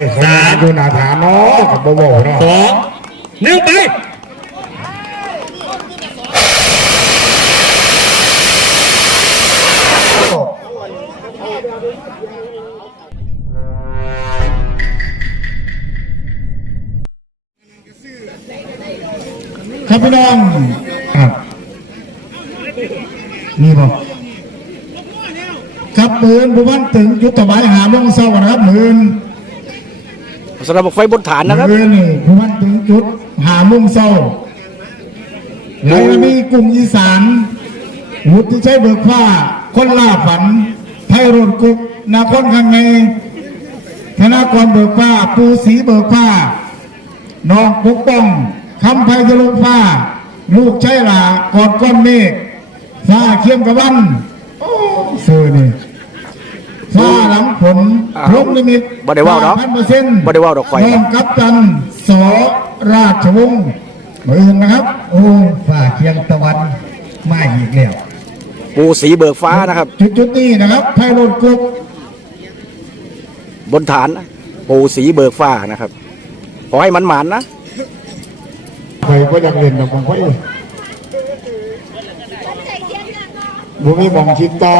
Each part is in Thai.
สามอยู่หน้าฐานเนาะกับบ่บ่เนาะสองหนึ่งไปครับพี่น้องนี่บ่ครับหมื่นผู้พันถึงยุทธบายหาโมงเศร้านะครับหมื่น สำหรับไฟบนฐานนะครับหมื่นนี่ผู้พันถึงจุดหาโมงเศร้าแล้วก็มีกลุ่มอีสานวุฒิชัยเบิกฟ้า คนล่าฝัน ไทยรุ่นกุกนาคนข้างในธนากรเบิกฟ้า ปูสีเบิกฟ้า น้องปกป้องคำไพจะลงฟ้า ลูกใช่หลากอดก้อนเมฆฟ้าเขียมกระวัน โอ้ซื้อนี่ง นอ่าพรหมนิมิตบ่ได้ว่าวเนาะพันเปอร์เซ็นต์บ่ได้ว่าวดอกข่อยน้องกัปตันสอราชวงศ์มือนะครับ โอ้ฟ้าเคียงตะวันมาอีกแล้วปูสีเบิกฟ้านะครับ จุดจุดๆนี้นะครับไพโรดกุกบนฐานนะปูสีเบิกฟ้านะครับ ขอให้มันหมานนะไปก็อยากเล่นดอกบังไฟบุมีมองชิดต่อ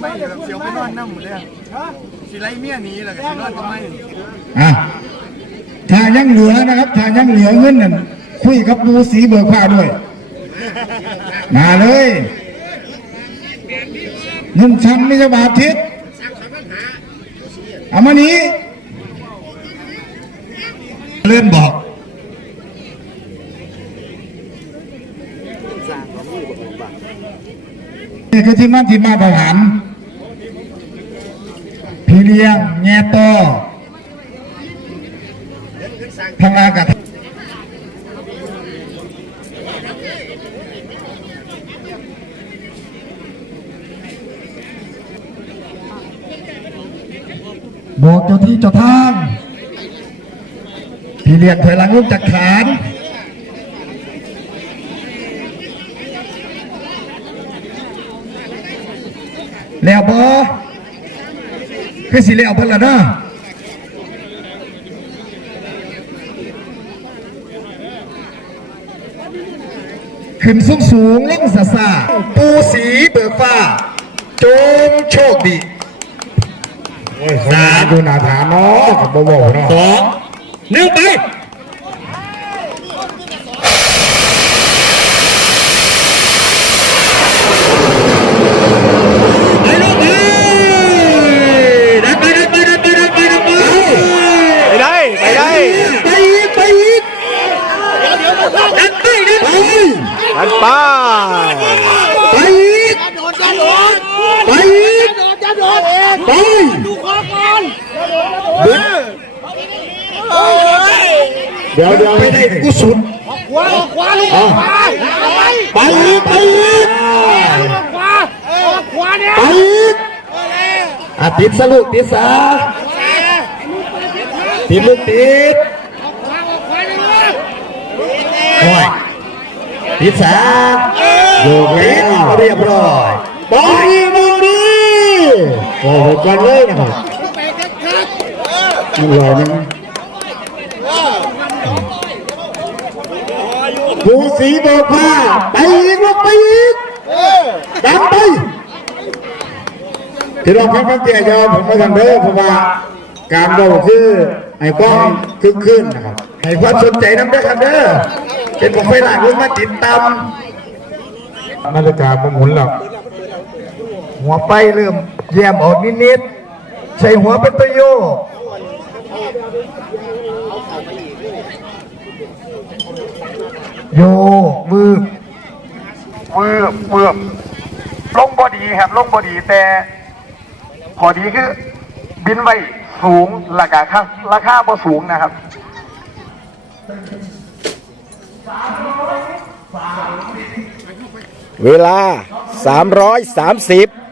ไม่เดี๋ยวเสียวไปนอนน้ำหมดเลยสิไรเมียหนีแล้วก็สินอนก็ไม่อะถ้ายังเหลือนะครับถ้ายังเหลือเงินนั่นคุยกับปูสีเบิกผ้าด้วย มาเลยเงินชั้นไม่ใช่บาททิศเอามานี้เล่นบอก นี่คือที่มั่นที่มาตรฐานพี่เลี้ยงแง่ต่อทางอากาศบอกเจ้าที่เจ้าทางพี่เลี้ยงถอยหลังลูกจากขาน แล้วบอคือสิแล้วเพิ่นละเนาะขึ้นสูงสูงล่องสาสาปูสีเบิกฟ้า จงโชคดีสาดูหน้าฐานเนาะกับบ่บ่เนาะสองหนึ่งไปไปลูกไปดันไปดันไปดันไปดันไปดันไป ไปได้ไปได้ ไปอีกไปอีก ดันไปดันไป มันป้า ไปอีกโดดจะโดดไปอีกโดดจะโดดไปดูคอก่อนเดี๋ยวเดี๋ยวไม่ได้กูสุดขวาขวาลูกขวาไปไปอีกไปอีกขวาขวาเนี่ยไปอีกอะติดสลูกติดสาติดลูกติดขวาออกขวาเลย โอ้ยติดสาโยกแล้วเรียบร้อยไปอีกลูกนี้โอ้โหกันเลยนะครับไปคัดคัดมันลอยนะผู้สีบอกว่าไปอีกลูกไปอีกดันไปที่เราพักพักเตียยอมผมมาทำเด้อเพราะว่าการเราคือไอ้กล้องคึกขึ้นนะครับให้ความสนใจน้ำเด้อครับเด้อ เป็นผมไปหลังลงมาติดตามนาฬิกาผมหมุนแล้วหัวไปเริ่มแยมออกนิดๆใส่หัวเป็นตัวโยกโยกมือมือมือลงบอดีครับลงบอดีแต่พอดีคือบินไว้สูงราคาค่าราคาบ่สูงนะครับ เวลา 330